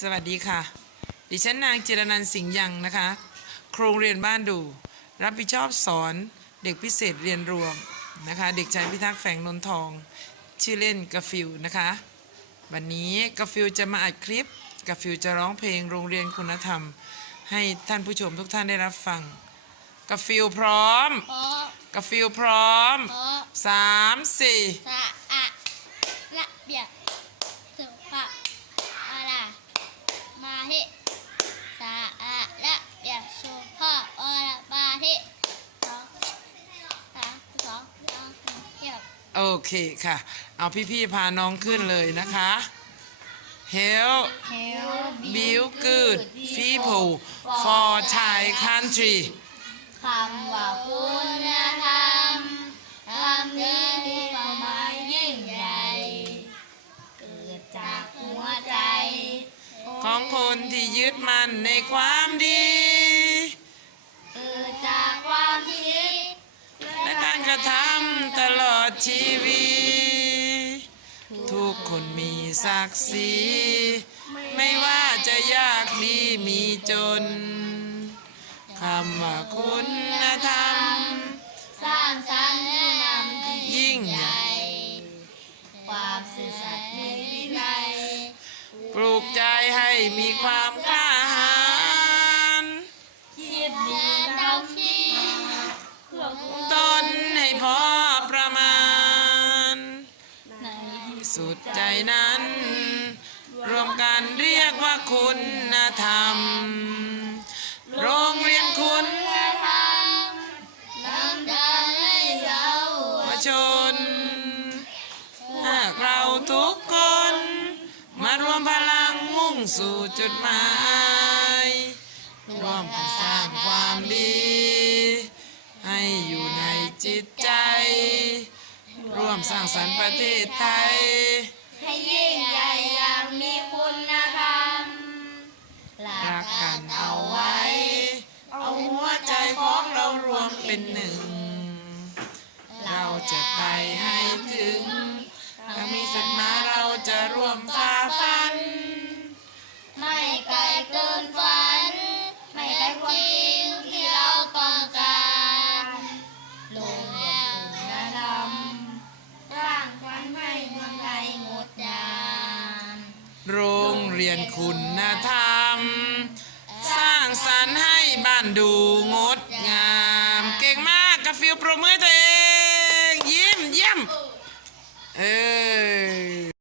สวัสดีค่ะ ดิฉันนางจิรนันท์สิงห์ยังนะคะ โครงเรียนบ้านดู รับผิดชอบสอนเด็กพิเศษเรียนรวมนะคะ เด็กชายพิทักษ์แฝงนนทอง ชื่อเล่นกาฟิวนะคะ วันนี้กาฟิวจะมาอัดคลิปกาฟิวจะร้องเพลงโรงเรียนคุณธรรม ให้ท่านผู้ชมทุกท่านได้รับฟังกาฟิวพร้อมเพราะกาฟิวพร้อมเพราะสามสี่สะอะระเบียบสุภาพอะไรมาฮิสะอะระเบียบสุภาพอะไรมาฮิสองสามสองสองหนึ่งเที่ยว โอเคค่ะ เอาพี่ๆพาน้องขึ้นเลยนะคะ Help Help build good people for Thai country คำว่าคุณธรรมคำนี้มีความหมายยิ่งใหญ่เกิดจากหัวใจ ของคนที่ยึดมั่นในความดี ชีวิตทุกคนมีศักดิ์ศรีไม่ว่าจะยากดีมีจนคำว่าคุณธรรม สร้างสรรค์ผู้นำที่ยิ่งใหญ่ ความสื่อสัตย์มีวินัย ปลูกใจให้มีความกล้าหา สุดใจนั้น รวมกันเรียกว่าคุณธรรม โรงเรียนคุณธรรมนำทางให้เยาวชน หากเราทุกคน มารวมพลังมุ่งสู่จุดหมายร่วมกันสร้างความดี ให้อยู่ในจิตใจ มสร้างสรรค์ประเทศไทย ให้ยิ่งใหญ่อย่างมีคุณธรรมรักกันเอาไว้ เอาหัวใจของเรารวมเป็นหนึ่ง เราจะไป โรงเรียนคุณธรรม สร้างสรรค์ให้บ้านดู